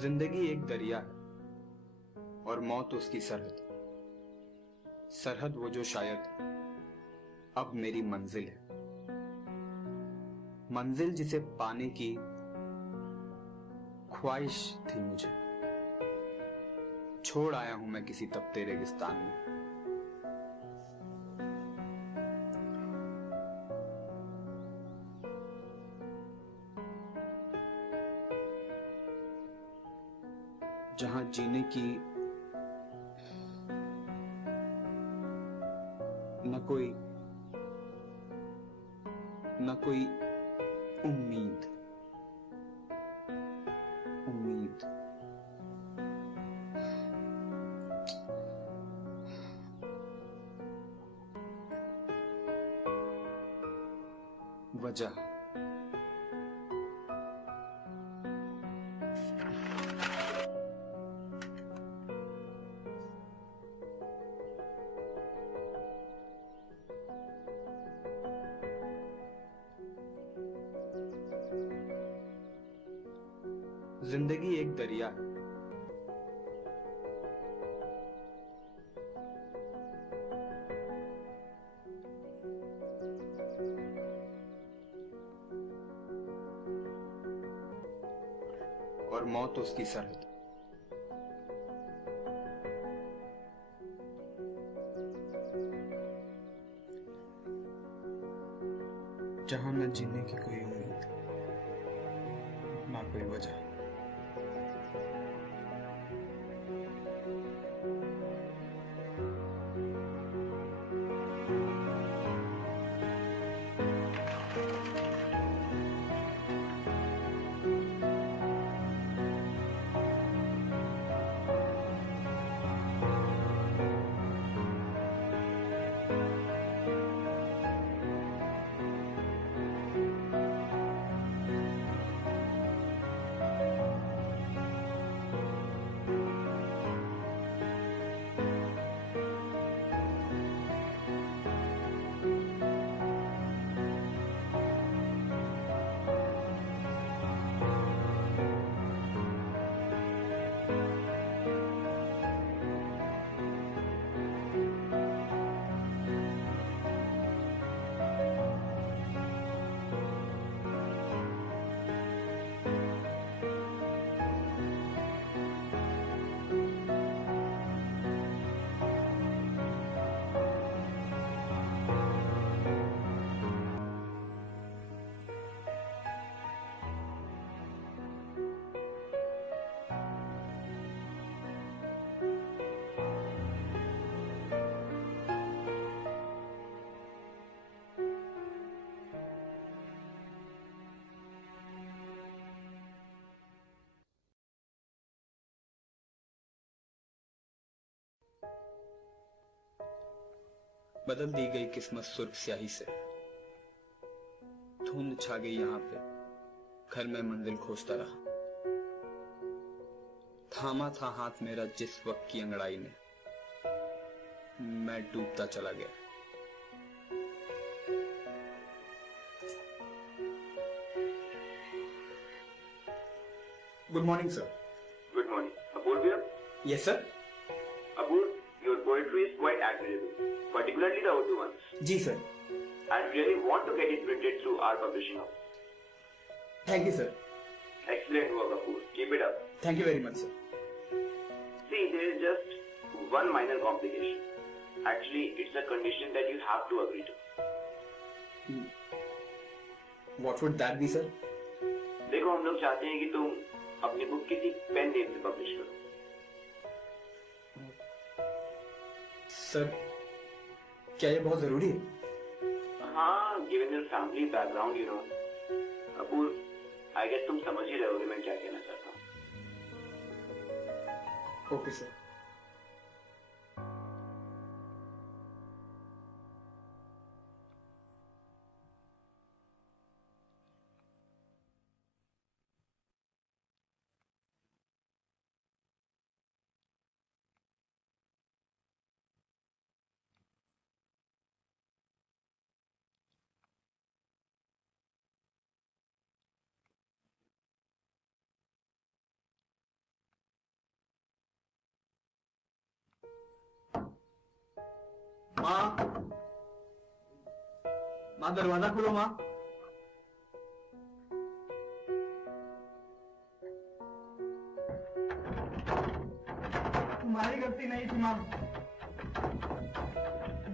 जिंदगी एक दरिया है और मौत उसकी सरहद। सरहद वो जो शायद अब मेरी मंजिल है, मंजिल जिसे पाने की ख्वाहिश थी मुझे। छोड़ आया हूं मैं किसी तपते रेगिस्तान में। जहां जीने की न कोई उम्मीद। वजह जिंदगी एक दरिया है और मौत उसकी सरहद। जहां न जीने की कोई उम्मीद, ना कोई वजह। बदल दी गई किस्मत सुर्ख स्याही से, धुंध छा गई यहां पे, घर में मंजिल खोजता रहा। थामा था हाथ मेरा जिस वक्त की अंगड़ाई ने, मैं डूबता चला गया। Good morning sir. Good morning. Apoor here? Yes sir. Apoor, your poetry is quite admirable, particularly the Urdu ones. जी sir. I really want to get it printed through our publishing house. Thank you sir. Excellent work, Apoor. Keep it up. Thank you very much sir. See, there is just one minor complication. Actually, it's a condition that you have to agree to. What would that be, sir? देखो, हम लोग चाहते हैं कि तुम अपनी book किसी pen name से पब्लिश करो। सर, क्या ये बहुत जरूरी है? हाँ, given your family background, you know. Apur, I guess तुम समझ ही रहोगे मैं क्या कहना चाहता हूँ। Okay sir. माँ, माँ दरवाजा खोलो माँ। तुम्हारी गलती नहीं थी माँ।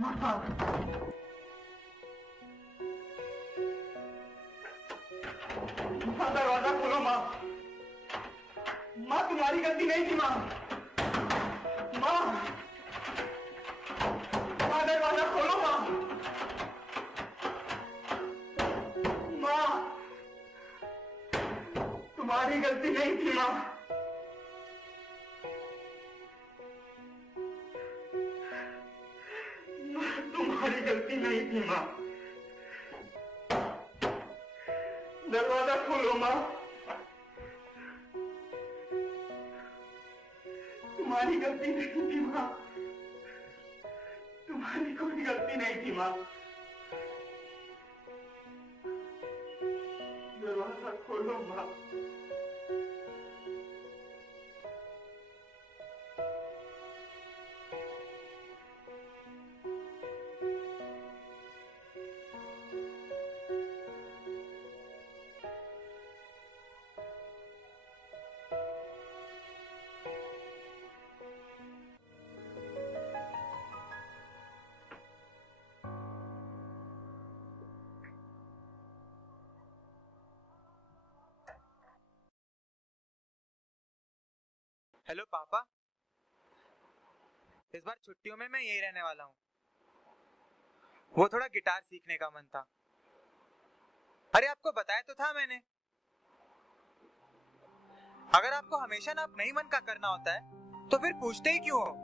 माँ, माँ दरवाजा खोलो माँ। माँ तुम्हारी गलती नहीं थी माँ। माँ, माँ दरवाजा खोलो माँ। माँ, तुम्हारी गलती नहीं थी माँ। तुम्हारी गलती नहीं थी माँ। दरवाजा खोलो माँ। तुम्हारी गलती नहीं थी माँ। तुम्हारी कोई गलती नहीं थी माँ। दरवाजा खोलो माँ। हेलो पापा, इस बार छुट्टियों में मैं यही रहने वाला हूँ। वो थोड़ा गिटार सीखने का मन था। अरे आपको बताया तो था मैंने। अगर आपको हमेशा ना अपने ही मन का करना होता है तो फिर पूछते ही क्यों हो?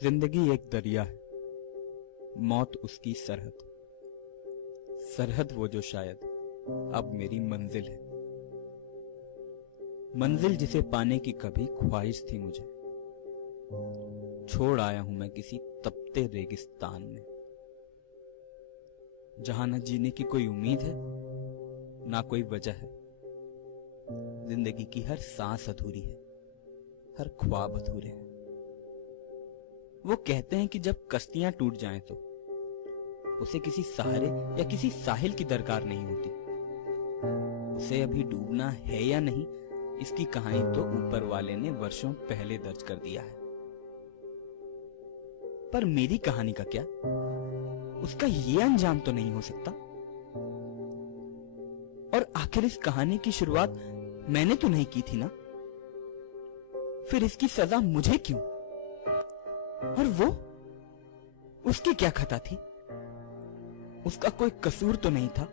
जिंदगी एक दरिया है, मौत उसकी सरहद। सरहद वो जो शायद अब मेरी मंजिल है। मंजिल जिसे पाने की कभी ख्वाहिश थी मुझे। छोड़ आया हूं मैं किसी तपते रेगिस्तान में। जहां न जीने की कोई उम्मीद है, ना कोई वजह है। जिंदगी की हर सांस अधूरी है, हर ख्वाब अधूरे हैं। वो कहते हैं कि जब कश्तियां टूट जाएं तो उसे किसी सहारे या किसी साहिल की दरकार नहीं होती। उसे अभी डूबना है या नहीं, इसकी कहानी तो ऊपर वाले ने वर्षों पहले दर्ज कर दिया है। पर मेरी कहानी का क्या? उसका ये अंजाम तो नहीं हो सकता। और आखिर इस कहानी की शुरुआत मैंने तो नहीं की थी ना, फिर इसकी सजा मुझे क्यों? और वो, उसकी क्या खता थी? उसका कोई कसूर तो नहीं था,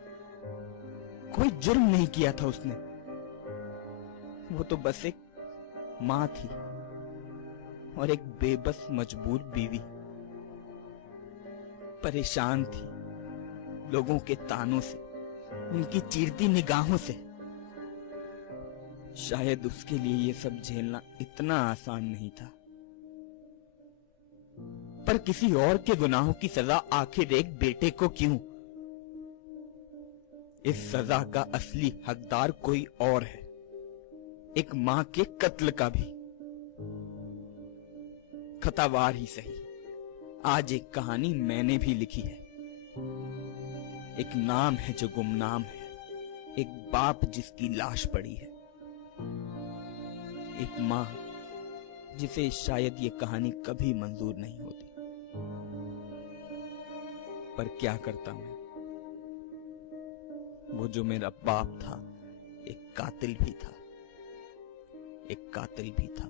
कोई जुर्म नहीं किया था उसने। वो तो बस एक मां थी और एक बेबस मजबूर बीवी। परेशान थी लोगों के तानों से, उनकी चीरती निगाहों से। शायद उसके लिए ये सब झेलना इतना आसान नहीं था। पर किसी और के गुनाहों की सजा आखिर एक बेटे को क्यों? इस सजा का असली हकदार कोई और है, एक मां के कत्ल का भी। खतावार ही सही, आज एक कहानी मैंने भी लिखी है। एक नाम है जो गुमनाम है, एक बाप जिसकी लाश पड़ी है, एक मां जिसे शायद ये कहानी कभी मंजूर नहीं होती। पर क्या करता मैं? वो जो मेरा बाप था एक कातिल भी था, एक कातिल भी था।